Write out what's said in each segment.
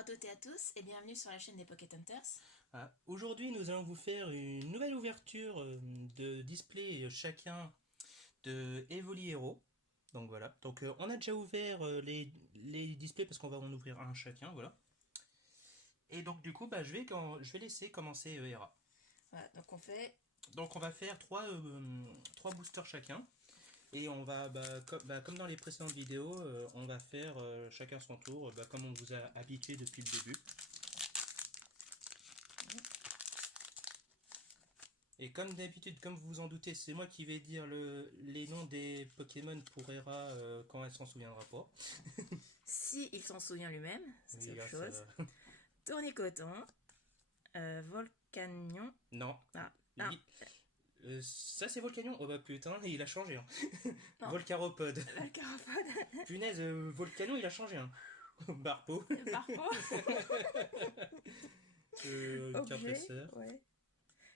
à toutes et à tous et bienvenue sur la chaîne des Pocket Hunters. Aujourd'hui, nous allons vous faire une nouvelle ouverture de display chacun de Evoli Hero. Donc voilà. Donc on a déjà ouvert les displays parce qu'on va en ouvrir un chacun, voilà. Et donc du coup, je vais laisser commencer Hera. Voilà, donc on fait... Donc on va faire trois boosters chacun. Et on va, comme dans les précédentes vidéos, on va faire chacun son tour, comme on vous a habitué depuis le début. Et comme d'habitude, comme vous vous en doutez, c'est moi qui vais dire les noms des Pokémon pour Hera quand elle s'en souviendra pas. Si il s'en souvient lui-même, ça Oui, c'est autre là, chose. ça... Tournicoton, Volcanion... Non. Ah, non, Ça c'est Volcanion. Oh bah putain, il a changé. Hein. non. Volcaropode. Valcaropode, Punaise, Volcanion, il a changé. Hein. Barpo. Barpo, Objet, Carpresseur. ouais.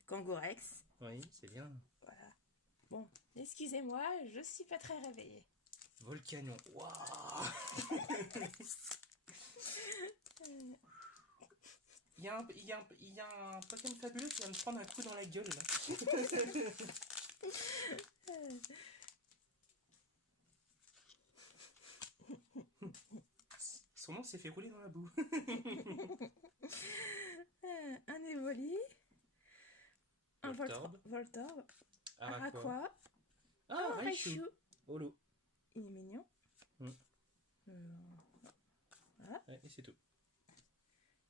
Kangourex, Oui, c'est bien. voilà. Bon, excusez-moi, je suis pas très réveillée. Volcanion. Waouh. Il y a un Pokémon fabuleux qui va me prendre un coup dans la gueule là. Son nom s'est fait rouler dans la boue. Un Evoli, un Voltorb. Voltorb, un Araqua. Aqua, Ah, un Raichu. Raichu. Holo. Il est mignon. Voilà. Ouais, et c'est tout.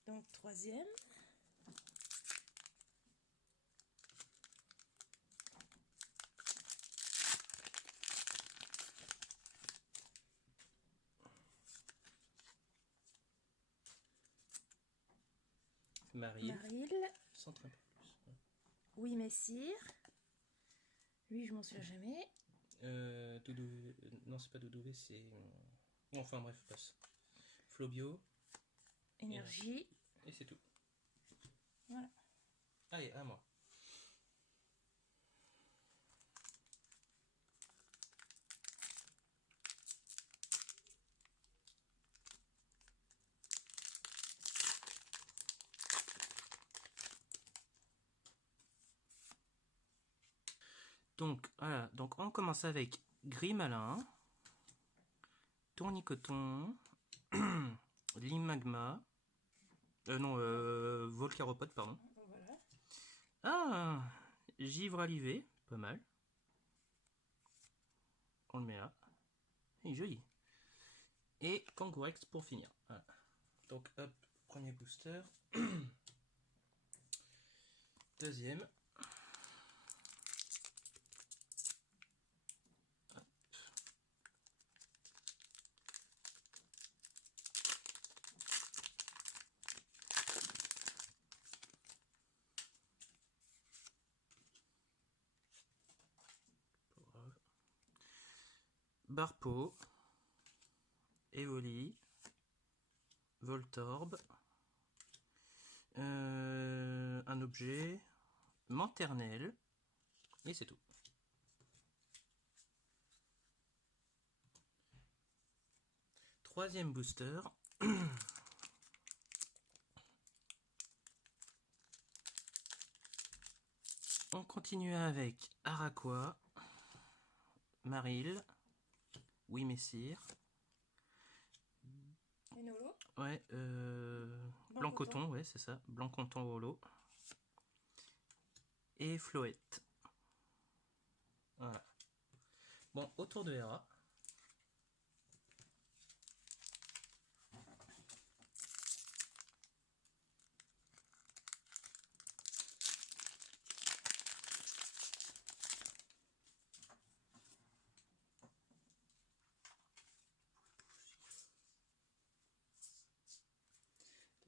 Donc troisième. Maril. Centre un peu plus. Oui, Messire. Lui, je m'en souviens jamais. Doudou... Non, c'est pas Doudouvé, c'est... Enfin bref, passe. Flobio. Énergie. Et c'est tout. Voilà. Allez, à moi. Donc, voilà. Donc, on commence avec Grimalin, Tournicoton, Limagma, Volcaropode, pardon. Voilà. Ah, Givre alivé, pas mal. On le met là. Il est joli. Et Kangourex pour finir. Voilà. Donc, hop, premier booster. Deuxième. Barpo, Evoli, Voltorb, un objet, Manternelle, et c'est tout. Troisième booster. On continue avec Araqua, Maril, Oui Messire. Une holo. Ouais, Blanc Coton, ouais, c'est ça. Blanc Coton Holo. Et Floette. Voilà. Bon, autour de Hera.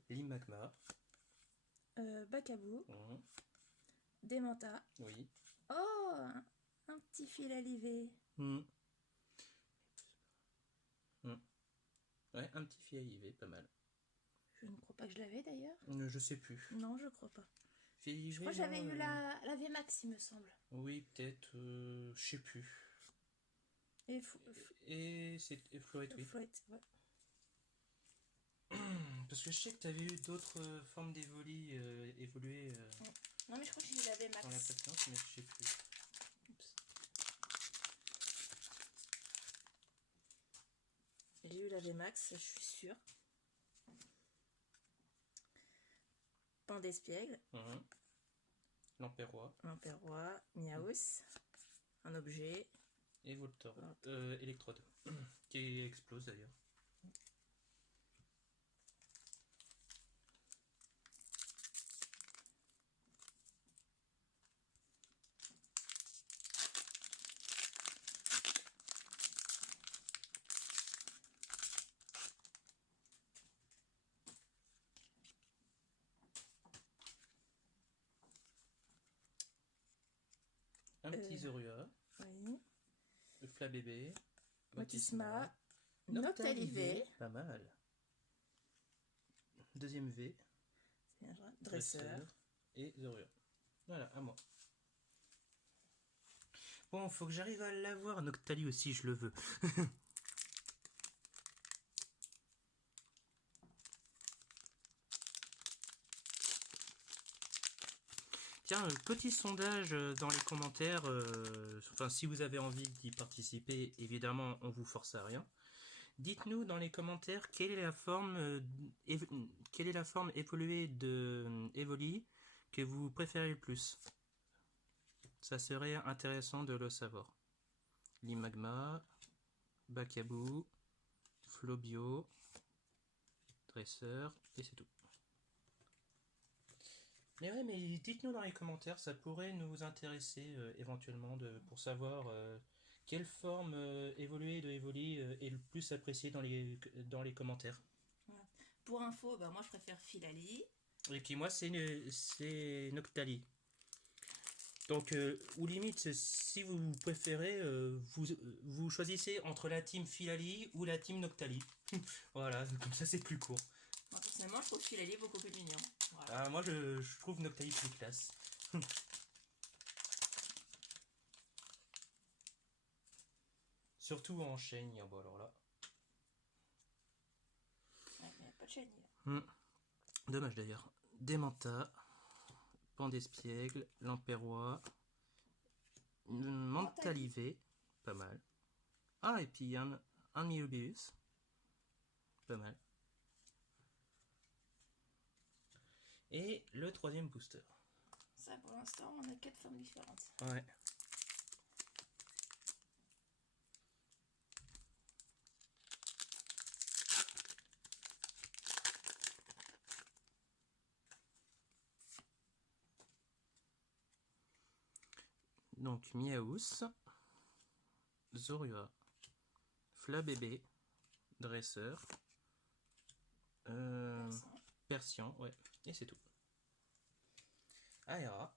Limagma. Bacabou. Démenta. Oui. Oh, un petit fil alivé. Ouais, un petit fil pas mal. Je ne crois pas que je l'avais d'ailleurs. Je sais plus. Non, je crois pas. Filigré, je crois que j'avais eu la VMAX, il me semble. Oui, peut-être, je sais plus. Et c'est Floette, oui. Floette, ouais. Parce que je sais que tu avais eu d'autres formes d'Evoli évoluer Non, mais je crois que j'ai eu la dans la VMAX. précédente, mais je sais plus. Oups. J'ai eu la VMAX, je suis sûre. Pan d'espiègle, L'Empérois Lamperrois, Miaus, un objet. et Voltor. Voilà. Électrode. Qui explose d'ailleurs. Un petit Zorua, Oui. le Flabébé, Motisma, Noctalivé, Noctalivé, pas mal. Deuxième V, Dresseur. et Zorua. Voilà, à moi. Bon, faut que j'arrive à l'avoir, Noctali aussi, je le veux. Tiens, petit sondage dans les commentaires. Enfin, si vous avez envie d'y participer, évidemment, on vous force à rien. Dites-nous dans les commentaires quelle est la forme, quelle est la forme évoluée de Evoli que vous préférez le plus. Ça serait intéressant de le savoir. Limagma, Bacabou, Flobio, Dresseur, et c'est tout. Mais ouais, mais dites-nous dans les commentaires, ça pourrait nous intéresser éventuellement pour savoir quelle forme évoluée de Evoli est le plus appréciée dans les commentaires. Voilà. Pour info, bah, moi je préfère Filali. Et puis moi, c'est Noctali. Donc, ou limite, si vous préférez, vous choisissez entre la team Filali ou la team Noctali. Voilà, comme ça c'est plus court. Moi personnellement, je trouve Filali beaucoup plus mignon. Voilà. Ah, moi, je trouve Noctali plus classe. Surtout en chaîne, bon alors là. Ouais, mais pas de chaîne. Dommage d'ailleurs. Démenta, Pan d'Espiègle, Lamperrois, Mentalivé, pas mal. Ah, et puis un Miobius, pas mal. Et le troisième booster. Ça, pour l'instant, on a 4 formes différentes. Ouais. Donc Miaus, Zorua, Flabébé, Dresseur, Persian, ouais, et c'est tout. Aera.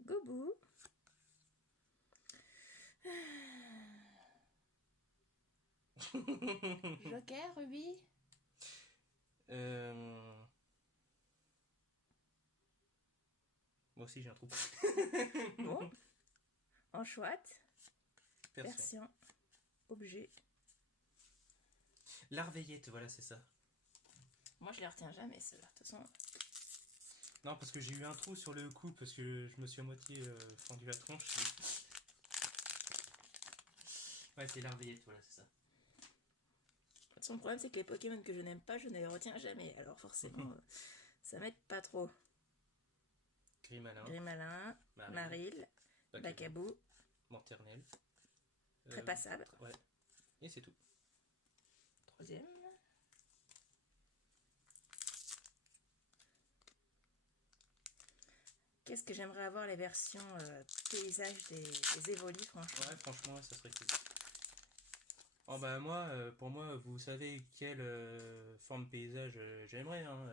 Gobou. Joker, Ruby. Moi aussi j'ai un trou. Bon. Enchouette. Persian. Persian. Objet. Larveillette, voilà, c'est ça. Moi, je les retiens jamais, ceux-là. De toute façon. Non, parce que j'ai eu un trou sur le coup, parce que je me suis à moitié fendu la tronche. Ouais, c'est Larveillette, voilà, c'est ça. Son problème, c'est que les Pokémon que je n'aime pas, je ne les retiens jamais. Alors forcément, ça m'aide pas trop. Grimalin, Maril, Bacabou, Morternelle. très passable. Ouais, et c'est tout. Troisième. Qu'est-ce que j'aimerais avoir les versions paysage des Evoli, franchement. Ouais, franchement, ça serait cool. Oh bah moi, pour moi, vous savez quelle forme paysage j'aimerais. Hein,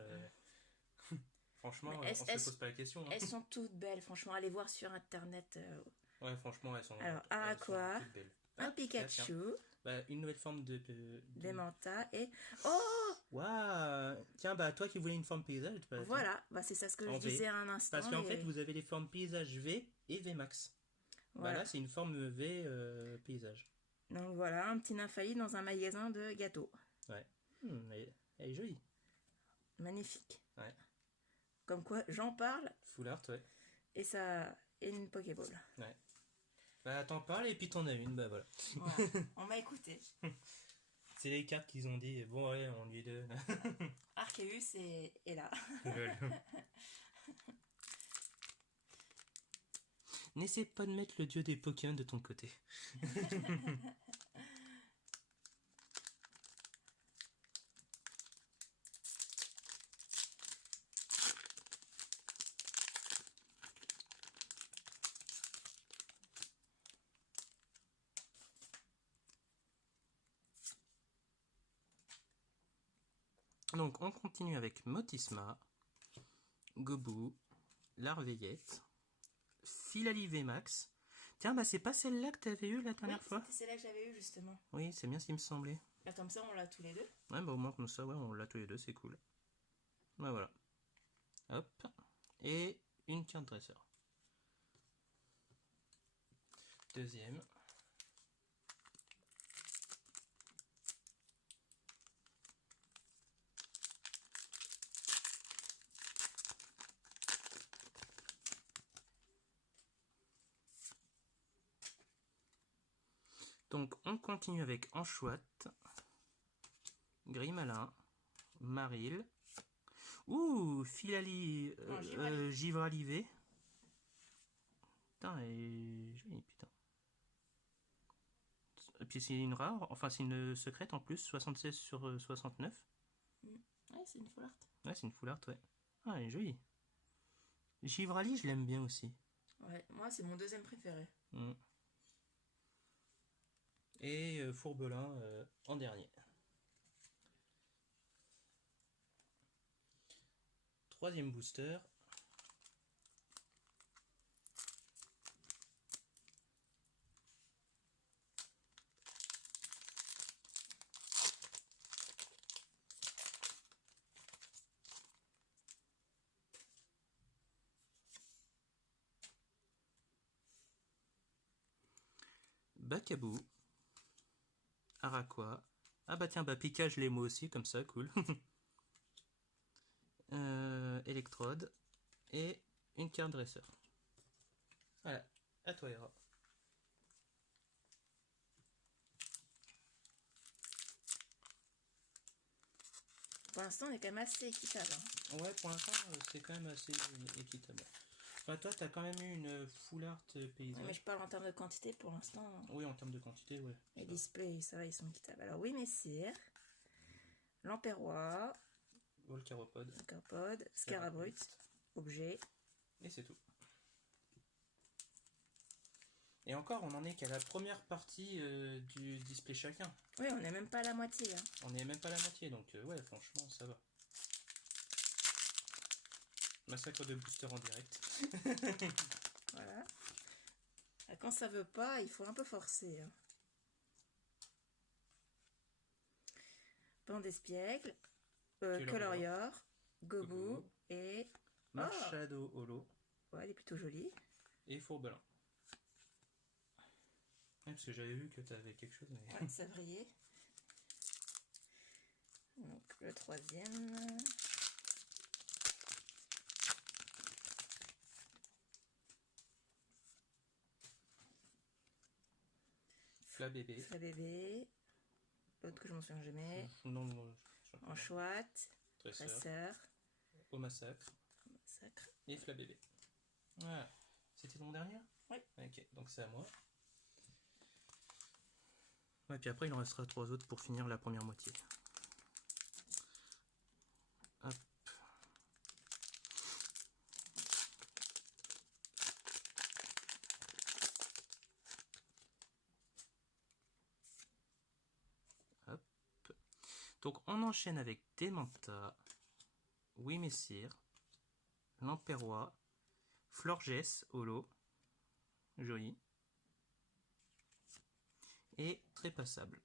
franchement, on se pose pas la question. Hein. Elles sont toutes belles, franchement. Allez voir sur internet. Ouais, franchement, elles sont. Alors, elles sont Aqua, toutes belles. un Hop, Pikachu, tiens. Bah, une nouvelle forme de... des Manta et. Oh! Waouh! Tiens, bah toi qui voulais une forme paysage, bah, tiens, Voilà, bah, c'est ça ce que en je V. disais à un instant. Parce qu'en et fait, vous avez les formes paysage V et V max. Bah voilà. là, c'est une forme V paysage. Donc voilà, un petit nymphalie dans un magasin de gâteaux. Ouais. Elle est jolie. Magnifique. Ouais. Comme quoi, j'en parle Full art, ouais. et ça et une Pokéball. Ouais. Bah t'en parles et puis t'en as une, bah voilà. Voilà. On m'a écouté. C'est les cartes qu'ils ont dit, bon ouais, on lui donne. Arceus est là. N'essaie pas de mettre le dieu des Pokémon de ton côté. Donc on continue avec Motisma, Gobu, Larveillette, Philali VMAX. Tiens, bah c'est pas celle-là que t'avais eue la dernière fois? C'était celle-là que j'avais eu justement. Oui, c'est bien ce qui me semblait. Bah, comme ça, on l'a tous les deux. Ouais, bah au moins comme ça, ouais, on l'a tous les deux, c'est cool. Ouais, voilà. Hop. Et une carte dresseur. Deuxième. Donc on continue avec Anchouat, Grimalin, Maril. Ouh, Philali, Givralivé. Putain, elle est jolie, putain. Et puis c'est une rare, enfin c'est une secrète en plus, 76 sur 69. Ouais, c'est une full art. Ouais, c'est une full art, ouais. Ah, elle est jolie. Givrali, je l'aime bien aussi. Ouais, moi, c'est mon deuxième préféré. Mm. Et Fourbelin en dernier. Troisième booster. Bacabou, Araqua. Ah bah tiens, bah Pika, je l'ai moi aussi, comme ça, cool. Electrode et une carte dresseur. Voilà, à toi Hera. Pour l'instant, on est quand même assez équitable. Hein. Ouais, pour l'instant, c'est quand même assez équitable. Enfin, toi, t'as quand même eu une full art paysage. Ouais, mais je parle en termes de quantité pour l'instant. Oui, en termes de quantité, ouais. Les displays, ça va, ils sont équitables. Alors, oui, Messire, Lamperrois, Volcaropode, Scarabrut, Objet. et c'est tout. Et encore, on en est qu'à la première partie du display chacun. Oui, on n'est même pas à la moitié. Hein. On n'est même pas à la moitié, donc ouais, franchement, ça va. Massacre de booster en direct. Voilà. Quand ça veut pas, il faut un peu forcer. Hein. Pan d'espiègle, Colorior, Gobu et... Marshado Holo. Ouais, elle est plutôt jolie. Et Fourbelin. Ouais, parce que j'avais vu que tu avais quelque chose. Mais... Ouais, ça brillait. Donc le troisième. Flabébé. Flabébé. L'autre que je m'en souviens jamais. Non. Anchouat. Dresseur. Au massacre. Massacre. Et Flabébé. Voilà. C'était ton dernier? Oui. Ok, donc c'est à moi. Ouais, puis après il en restera 3 autres pour finir la première moitié. Hop. Hop. Donc on enchaîne avec Démenta, Wimessir, Lamperrois, Florges, Holo, joli, et Trépassable.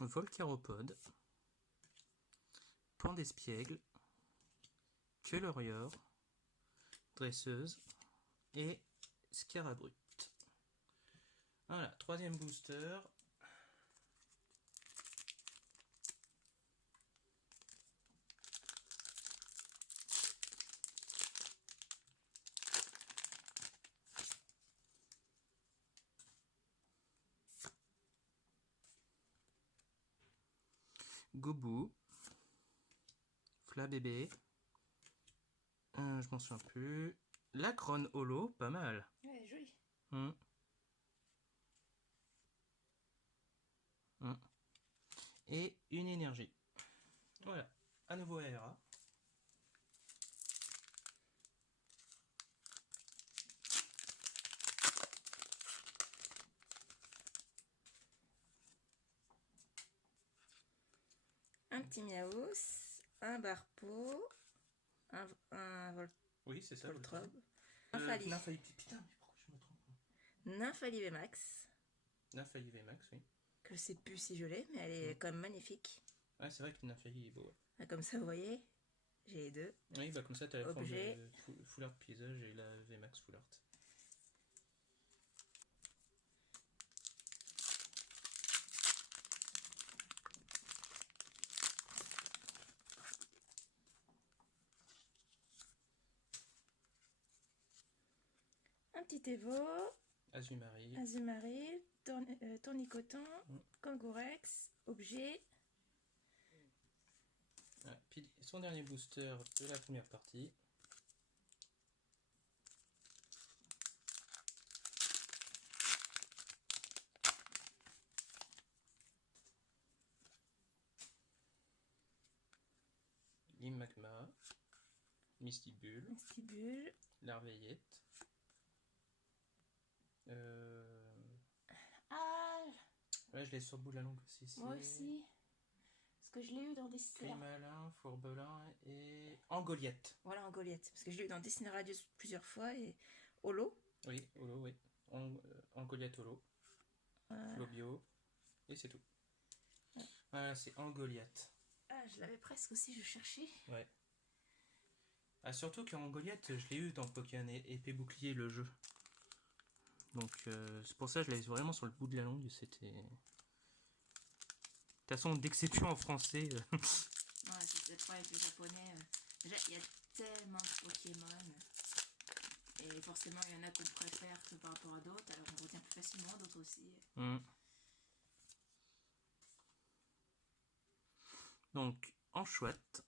Volcaropode, Pan d'espiègle, Queue-lorior, Dresseuse et Scarabrute. Voilà, troisième booster. Goubou, Flabébé, je m'en souviens plus. Lacron Holo, pas mal. Ouais, joli. Et une énergie. Voilà, à nouveau ARA. Un petit Miaous, un Barpo, un Oui, c'est ça. Voltrobe, Nymphali. Putain, mais pourquoi je me trompe? Nymphali VMAX, Nymphali VMAX, oui. que je sais plus si je l'ai, mais elle est quand même magnifique. Ouais, c'est vrai que Nymphali est beau. Ouais. Ah, comme ça, vous voyez, j'ai les deux. Oui, bah comme ça, t'as la forme Objet. de Full Art Paysage et la VMAX Full Art. Un petit Evo, Azumarill, Azumarill, Tournicoton, Kangourex, objet. voilà, puis son dernier booster de la première partie. Limagma, Mistibule, Vestibule. Larveillette. Ah, Ouais, je l'ai sur le bout de la langue aussi. moi aussi. Parce que je l'ai eu dans des Crimalin, Fourbelin et Angoliette. Voilà, en Goliath. Parce que je l'ai eu dans Dessiner Radius plusieurs fois et Holo. Oui, Holo, oui. Angoliette Holo. Flobio. Et c'est tout. Ouais. Voilà, c'est Angoliette. Ah, je l'avais presque aussi, je cherchais. Ouais. Ah, surtout qu'en Goliath, je l'ai eu dans Pokémon épée bouclier le jeu. Donc c'est pour ça que je l'avais vraiment sur le bout de la langue. C'était. De toute façon, dès que c'est plus en français. Ouais, c'est le problème avec le japonais. Déjà, il y a tellement de Pokémon. Et forcément, il y en a qu'on préfère que par rapport à d'autres. Alors on retient plus facilement, d'autres aussi. Donc, Anchouette,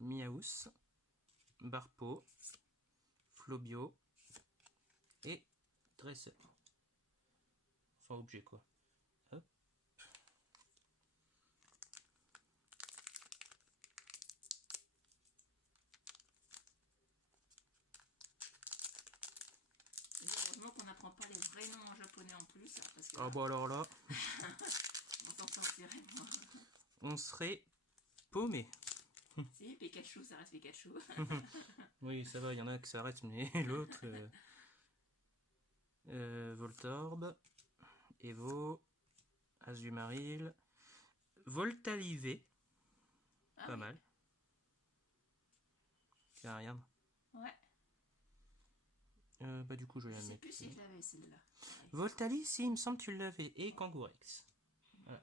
Miaous, Barpo, Flobio et Dresseur. Enfin, objet quoi. Hop. Heureusement qu'on n'apprend pas les vrais noms en japonais en plus. Parce que Ah bah alors là, on s'en sortirait moins. on serait paumé. Si, Pikachu, ça reste Pikachu. Oui, ça va, il y en a qui s'arrêtent, mais l'autre... Voltorb, Evo, Azumarill, Voltalivé, Ah pas oui. mal. Tiens, regarde. Ouais. Bah du coup, je vais Je la sais mettre. plus si je l'avais celle-là. Voltali, si, il me semble que tu l'avais. Et Kangourex. Voilà.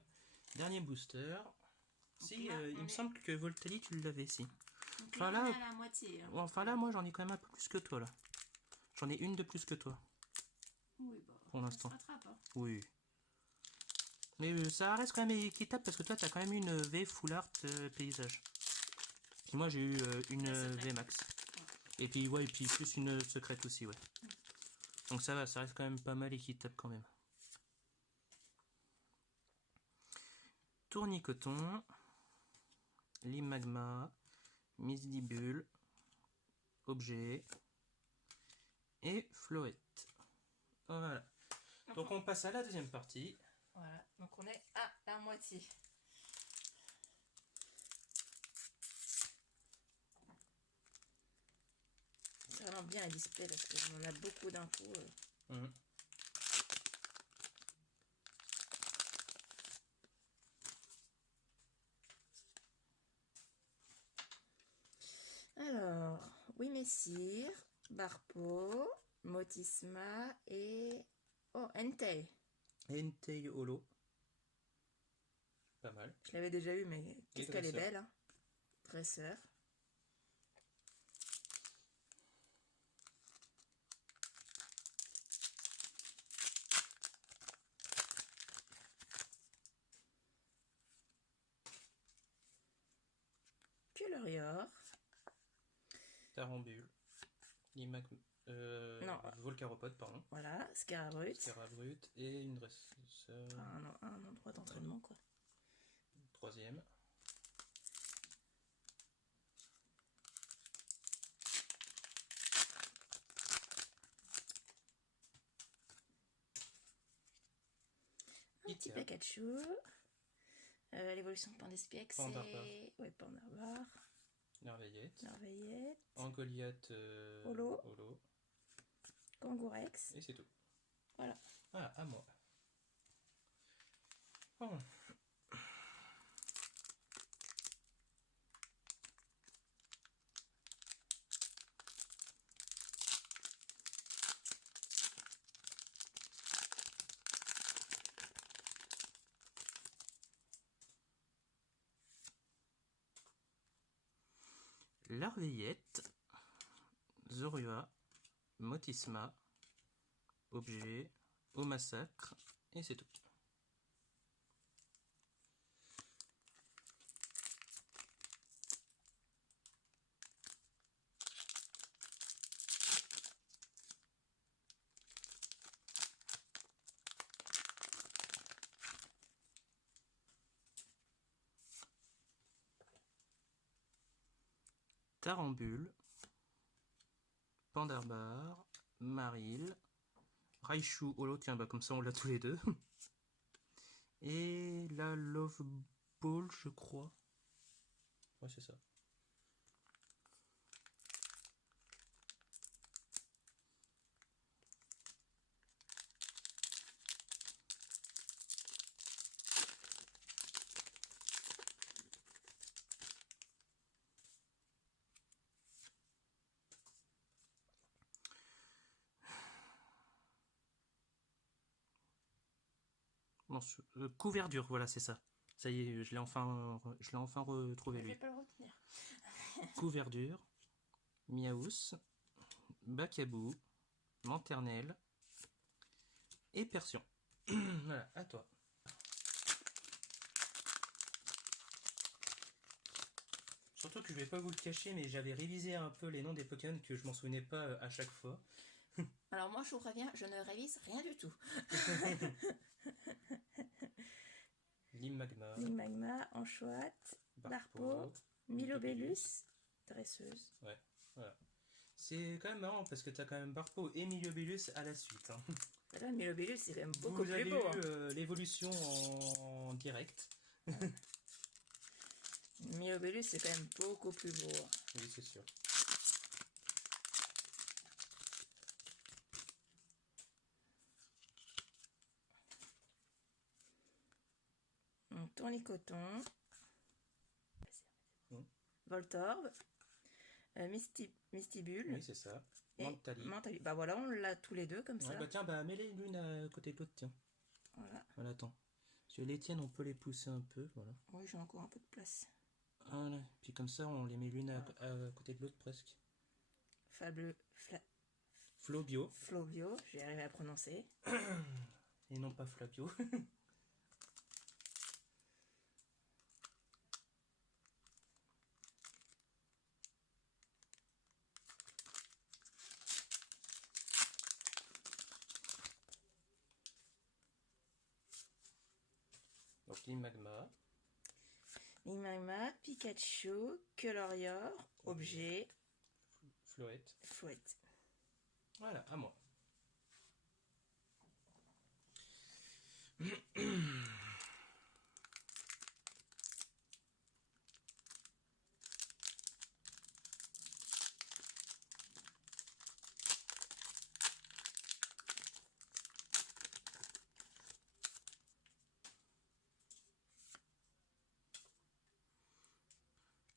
Dernier booster. Donc Si, là, il me semble que Voltali, tu l'avais, si. Donc Enfin là, là, on est à la moitié. Hein, enfin là, moi, j'en ai quand même un peu plus que toi, là. J'en ai une de plus que toi, oui, bah, pour l'instant. ça se rattrape. Hein. Oui. Mais ça reste quand même équitable parce que toi, t'as quand même une V Full Art paysage. Puis moi, j'ai eu une V Max. Ouais. Et puis, ouais, et puis plus une secrète aussi, ouais. Donc ça va, ça reste quand même pas mal équitable quand même. Tournicoton, Limagma, Misdibule, Objet et Floette. Voilà. Donc on passe à la deuxième partie. Voilà, donc on est à la moitié. C'est vraiment bien les displays parce qu'on en a beaucoup d'un coup. Messire, Barpo, Motisma et... Oh, Entei. Entei Holo. Pas mal. Je l'avais déjà eu, mais qu'est-ce qu'elle est Dresseur. belle, hein. Dresseur. Colorior. Tarambule. Limag... Non. Volcaropode, pardon. Voilà, Scarabrut. Scarabrut et une dresseur. Un endroit d'entraînement, quoi. Troisième. Un petit Pikachu. L'évolution de Pandespiex, c'est... Ouais, Pandarbar. Nerveillette. Nerveillette. Angoliath. Holo. Holo. Kangourex. Et c'est tout. Voilà. Voilà, à moi. Oh. Larveillette, Zorua, Motisma, Objet, Au Massacre, et c'est tout. Tarambule, Pandarbar, Maril, Raichu Holo, tiens, bah comme ça on l'a tous les deux. Et la Love Ball, je crois. Ouais, c'est ça. Non, couverture, voilà, c'est ça. Ça y est, je l'ai enfin retrouvé, Je vais lui. pas le retenir. Couverture, Miaous, Bacabou, Lanternelle et Persion. Voilà, à toi. Surtout que je vais pas vous le cacher, mais j'avais révisé un peu les noms des Pokémon que je m'en souvenais pas à chaque fois. Alors moi, je vous préviens, je ne révise rien du tout. Limagma, Limagma, Anchoate, Barpo, Milobellus, Dresseuse. Ouais, voilà. C'est quand même marrant parce que t'as quand même Barpo et Milobellus à la suite. Hein. Là, le Milobellus, c'est quand même beaucoup Vous plus avez beau. eu l'évolution en direct. Milobellus, c'est quand même beaucoup plus beau. Oui, c'est sûr. Donc, Tournicoton, Mm. Voltorb, Mistibule. Oui, c'est ça. Et Mentali. Bah voilà, on l'a tous les deux comme ça. Bah tiens, bah mets-les l'une à côté de l'autre, tiens. Voilà. Voilà, attends. Parce que les tiennes, on peut les pousser un peu, voilà. Oui, j'ai encore un peu de place. Voilà. Puis comme ça, on les met l'une à côté de l'autre presque. Flobio. Flovio, j'ai arrivé à prononcer. Et non pas Flavio. Donc Limagma. Limagma, Pikachu, Colorior, Objet, Floette. Fouette. Voilà, à moi.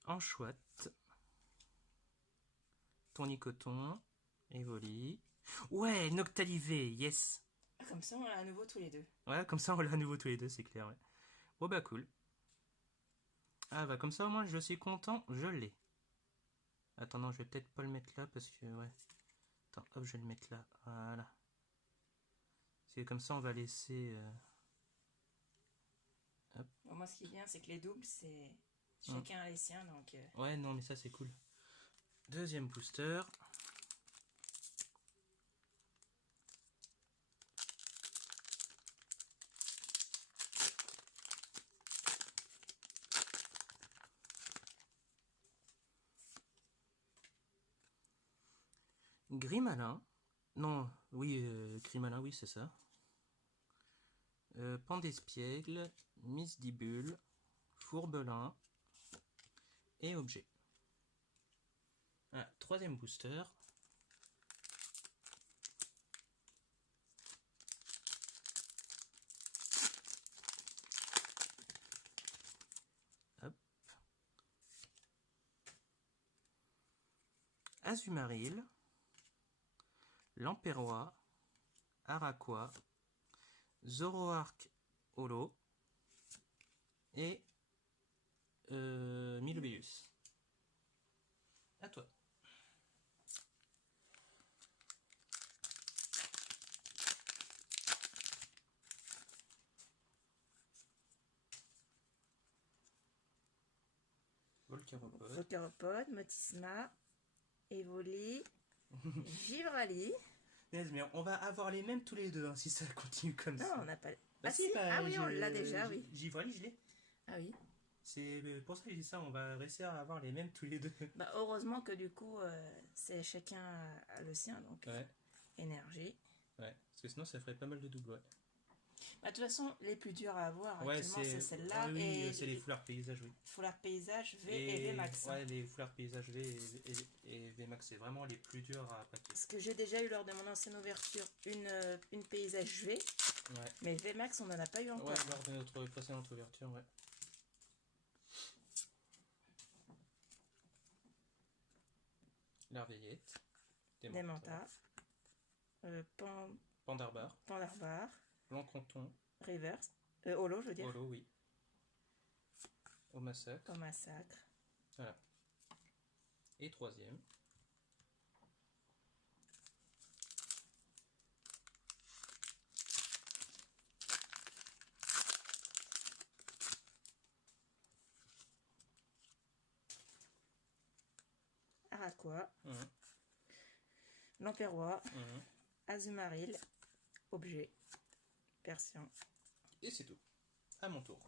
Anchoate, Tournicoton, Evoli. Ouais, Noctalivé, yes. Comme ça, on l'a à nouveau tous les deux. Ouais, comme ça on l'a à nouveau tous les deux, c'est clair. Ouais. Bon bah cool. Ah bah comme ça au moins je suis content, je l'ai. Attends, non, je vais peut-être pas le mettre là parce que ouais. Attends, hop, je vais le mettre là. Voilà. C'est comme ça on va laisser. Bon, moi, ce qui est bien, c'est que les doubles, c'est chacun a les siens, donc. Ouais, non, mais ça c'est cool. Deuxième booster. Grimalin. Non, oui, Grimalin, oui, c'est ça. Pandespiègle, Misdibule, Fourbelin et Objet. Ah, troisième booster. Hop. Azumaril, Lamperrois, Araquois, Zoroark Holo et Milobius. À toi. Volcaropode, Motisma, Evoli, Givrali. Mais on va avoir les mêmes tous les deux hein, si ça continue comme ça. Non, on n'a pas. Bah si, bah, ah oui, on l'a déjà, oui. Givrali, je l'ai. Ah oui. C'est pour ça que je dis ça, on va réussir à avoir les mêmes tous les deux. Bah, heureusement que du coup, c'est chacun a le sien, donc ouais. Énergie. Ouais, parce que sinon ça ferait pas mal de doubles, ouais. Bah, de toute façon, les plus durs à avoir ouais, actuellement, c'est celle-là. Ah, oui, et c'est les foulards paysages, oui. Foulards paysages V et VMAX. Ouais, les foulards paysages V et VMAX, c'est vraiment les plus durs à paquer. Parce que j'ai déjà eu lors de mon ancienne ouverture une paysage V, ouais. mais VMAX, on n'en a pas eu encore. Ouais, lors de notre précédente ouverture, ouais. Larveillette, Démenta, Pandarbar, Lancronton, Reverse, Holo, je veux dire. Holo, oui. Au massacre. Voilà. Et troisième. Araquois, Lamperrois, Azumaril, Objet, Persian. Et c'est tout. À mon tour.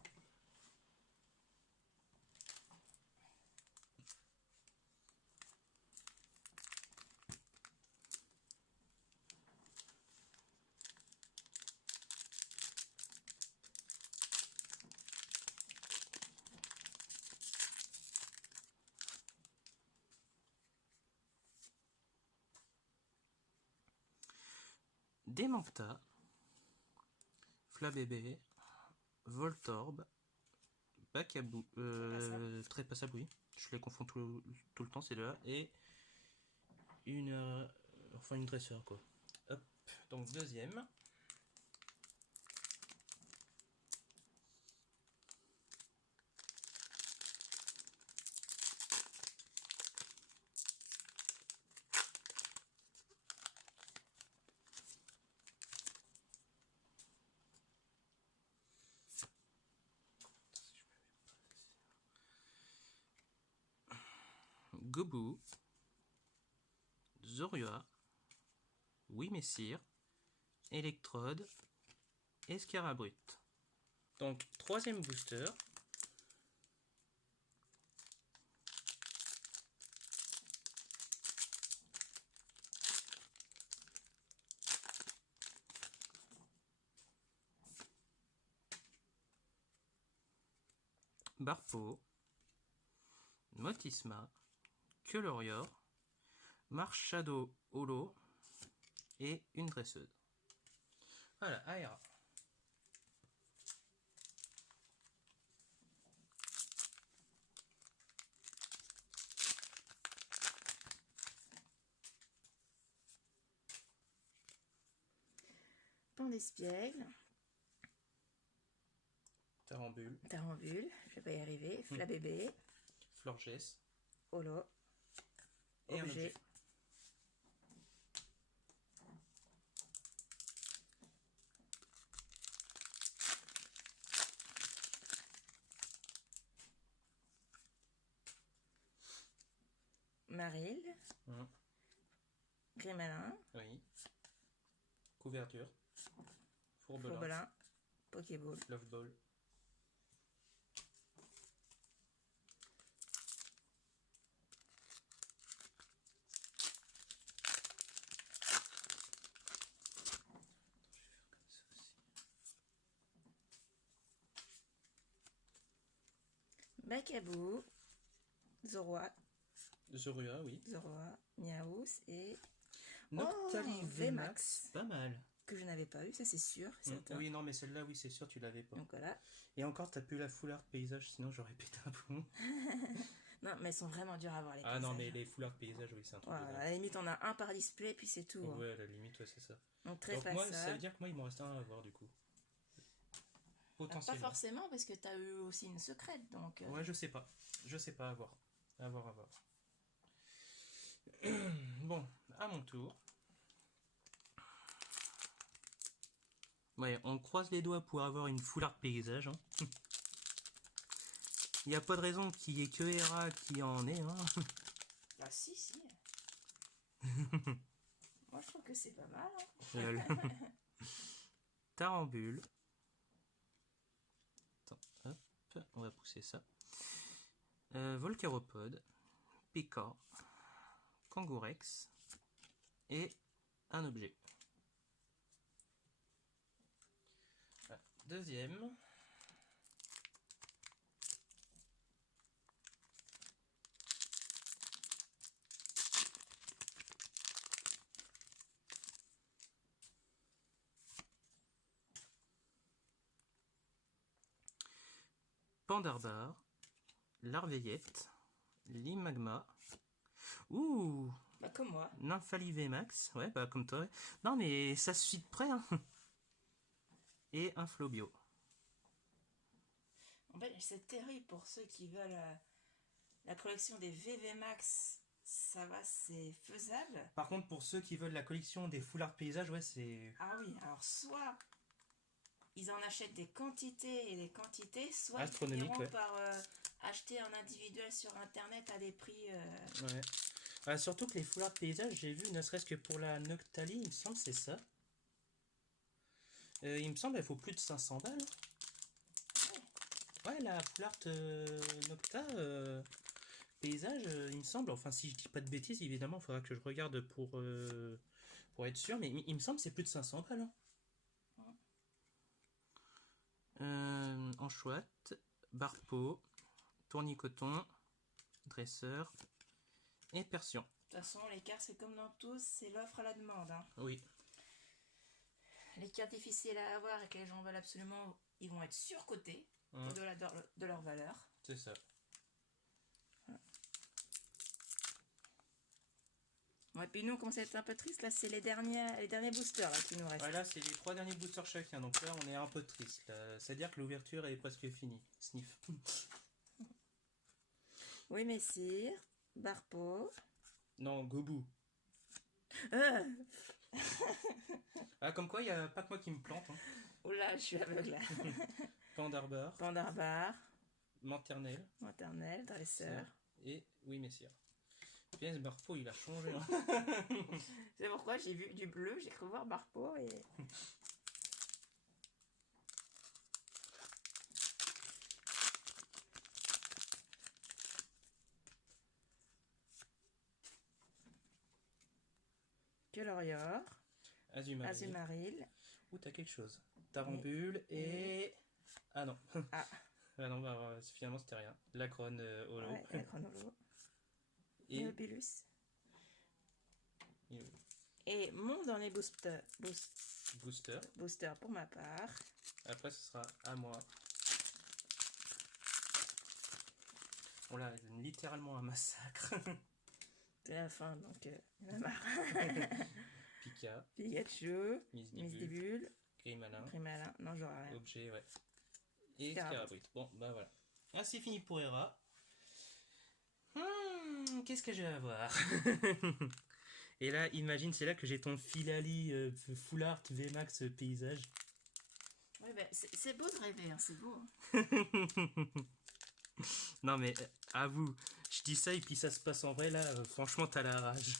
Démenta, Flabébé, Voltorb, Bacabou, Trépassable, oui. Je les confonds tout le temps, ces deux-là. Et une dresseur, quoi. Hop, donc deuxième. Gobu, Zorua, Oui Messire, Electrode et Scarabrut. Donc, troisième booster. Barpo, Motisma, Queulorior, Marshado Holo et une dresseuse. Voilà, Aera. Pan d'espiègle. Tarambule. Tarambule, je vais pas y arriver. Flabébé. Florges. Holo. Et un Objet. objet. Maril. Grémalin. Oui. Couverture. Fourbelin. Fourbelin. Pokéball. Love ball. Bacabou. Zorua. Zorua, oui. Zorua. Miaous et... Noctali Oh, VMAX. Pas mal. Que je n'avais pas eu, ça c'est sûr. Oui, non, mais celle-là, oui, c'est sûr, tu l'avais pas. Donc voilà. Et encore, t'as plus la foulard paysage, sinon j'aurais pété un plomb. Non, mais elles sont vraiment dures à voir, les Ah non, paysages. mais les foulards paysage, oui, c'est un truc. Voilà, à la limite, on a un par display, puis c'est tout. Ouais, à la limite, ouais, c'est ça. Donc très Donc moi, passable. ça veut dire que moi, il m'en reste un à voir, du coup. Pas Potentiellement. forcément, parce que t'as eu aussi une secrète, donc... Ouais, je sais pas. Je sais pas, à voir. À voir, à voir. Bon, à mon tour. Ouais, on croise les doigts pour avoir une foulard paysage. Hein. Il n'y a pas de raison qu'il y ait que Hera qui en ait. Hein. Ah si, si. Moi, je trouve que c'est pas mal. Tarambule. Attends, hop, on va pousser ça. Volcaropode. Pika. Kangourex. Et un objet. Deuxième. Pandarbar, Larveillette, Limagma. Ouh! Bah, comme moi. Nymphali VMAX, ouais, bah comme toi. Non, mais ça suffit de près. Hein. Et un Flobio. En fait, c'est terrible pour ceux qui veulent la collection des VV Max. Ça va, c'est faisable. Par contre, pour ceux qui veulent la collection des foulards paysages, ouais, c'est... Ah oui, alors soit ils en achètent des quantités et des quantités, soit astronomique, ils finiront ouais. par acheter en individuel sur internet à des prix... Ouais. Surtout que les foulards paysages, j'ai vu, ne serait-ce que pour la Noctali, il me semble c'est ça. Il me semble qu'il faut plus de 500 balles. Ouais, la foulard Nocta paysage, il me semble, enfin si je dis pas de bêtises, évidemment, il faudra que je regarde pour être sûr, mais il me semble que c'est plus de 500 balles. Hein. Anchoite, barpeau, tournicoton, dresseur et persion. De toute façon, les cartes, c'est comme dans tous, c'est l'offre à la demande. Hein. Oui. Les cartes difficiles à avoir et que les gens veulent absolument, ils vont être surcotés au-delà de leur valeur. C'est ça. Ouais, puis nous, on commence à être un peu triste. Là, c'est les derniers boosters là, qui nous restent. Voilà, c'est les 3 derniers boosters chacun. Donc là, on est un peu triste. C'est-à-dire que l'ouverture est presque finie. Sniff. Oui, Messire, Barpo. Non, Gobu. Ah, comme quoi, il n'y a pas que moi qui me plante. Hein. Oula, je suis aveugle là. Pandarbar. Pandarbar. Maternelle. Maternelle, dresseur. Et oui, messire. PS Barpo, il a changé. Hein. C'est pourquoi j'ai vu du bleu, j'ai cru voir Barpo et... Pelorior. Azumaril. Azumaril. Ou t'as quelque chose. Tarambule et... Ah non. Ah. Ah non, bah, finalement c'était rien. Lacrone holo. Ouais, Lacrone holo. Et... Neobilus. Et mon dans les boosters. Booster pour ma part. Après ce sera à moi. On l'a littéralement un massacre. C'est la fin, donc il y en a marre. Pika. Pikachu. Miss Dibule. Gris malin. Gris malin, non, j'aurais rien. Objet, ouais. Et Scarabrute. Scarabrute. Bon, bah voilà. Ah, c'est fini pour Hera. Qu'est-ce que je vais avoir? Et là, imagine, c'est là que j'ai ton Filali Full Art VMAX paysage. Ouais, bah, c'est beau de rêver, hein, c'est beau. Hein. Non mais, à vous, je dis ça et puis ça se passe en vrai, là, franchement, t'as la rage.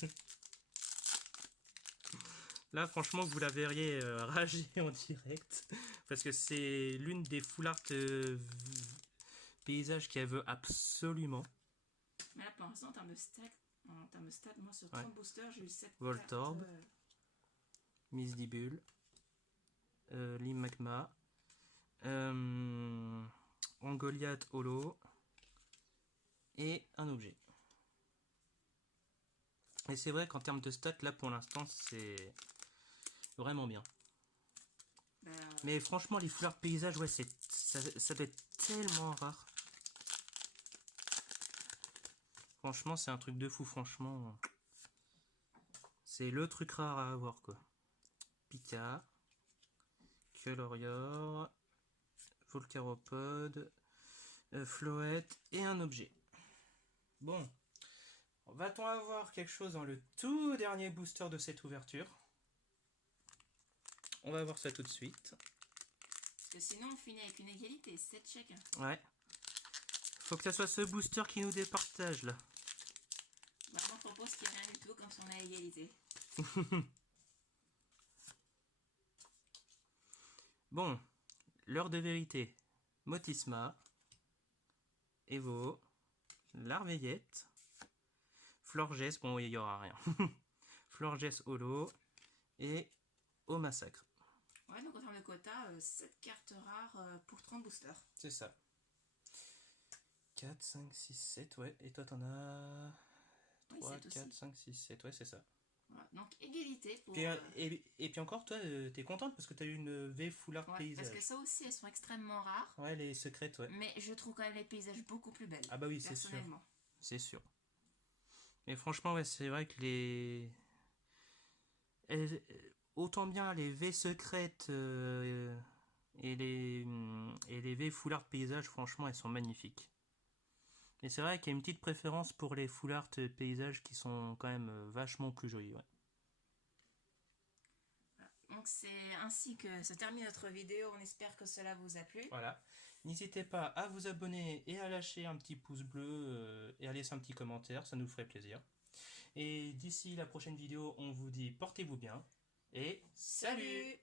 Là, franchement, vous la verriez rager en direct. Parce que c'est l'une des Full Art paysages qu'elle veut absolument. Mais là, pour l'instant, en termes de stats, moi, sur 30 boosters, j'ai eu 7 Voltorb. cartes. Misdibule. Limagma. Ongoliath Holo. Et un objet. Et c'est vrai qu'en termes de stats, là, pour l'instant, c'est vraiment bien. Mais franchement, les fleurs paysages, ouais, ça doit être tellement rare. Franchement, c'est un truc de fou, franchement. C'est le truc rare à avoir, quoi. Pika, Colorior, Volcaropode, Floette et un objet. Bon, va-t-on avoir quelque chose dans le tout dernier booster de cette ouverture? On va voir ça tout de suite. Parce que sinon, on finit avec une égalité, 7 chacun. Ouais. Faut que ça soit ce booster qui nous départage, là. Bah, moi, je propose qu'il n'y ait rien du tout, comme si on a égalité. Bon, l'heure de vérité. Motisma, Evo, Larveillette, Florges, bon, il n'y aura rien. Florges Holo et au massacre. Ouais, donc en termes de quota, 7 cartes rares pour 30 boosters. C'est ça. 4, 5, 6, 7, ouais. Et toi, t'en as 3, oui, 4, 5, 6, 7, ouais, c'est ça. Voilà, donc égalité pour... Puis, et puis encore, toi, t'es contente parce que t'as eu une V Full Art paysage. Parce que ça aussi, elles sont extrêmement rares. Ouais, les secrètes, ouais. Mais je trouve quand même les paysages beaucoup plus belles. Ah bah oui, c'est sûr. Personnellement. C'est sûr. Mais franchement, ouais, c'est vrai que les... autant bien les V secrètes et les V Full Art paysage, franchement, elles sont magnifiques. Et c'est vrai qu'il y a une petite préférence pour les Full Art paysages qui sont quand même vachement plus jolis, ouais. Donc c'est ainsi que se termine notre vidéo, on espère que cela vous a plu. Voilà, n'hésitez pas à vous abonner et à lâcher un petit pouce bleu et à laisser un petit commentaire, ça nous ferait plaisir. Et d'ici la prochaine vidéo, on vous dit portez-vous bien et salut.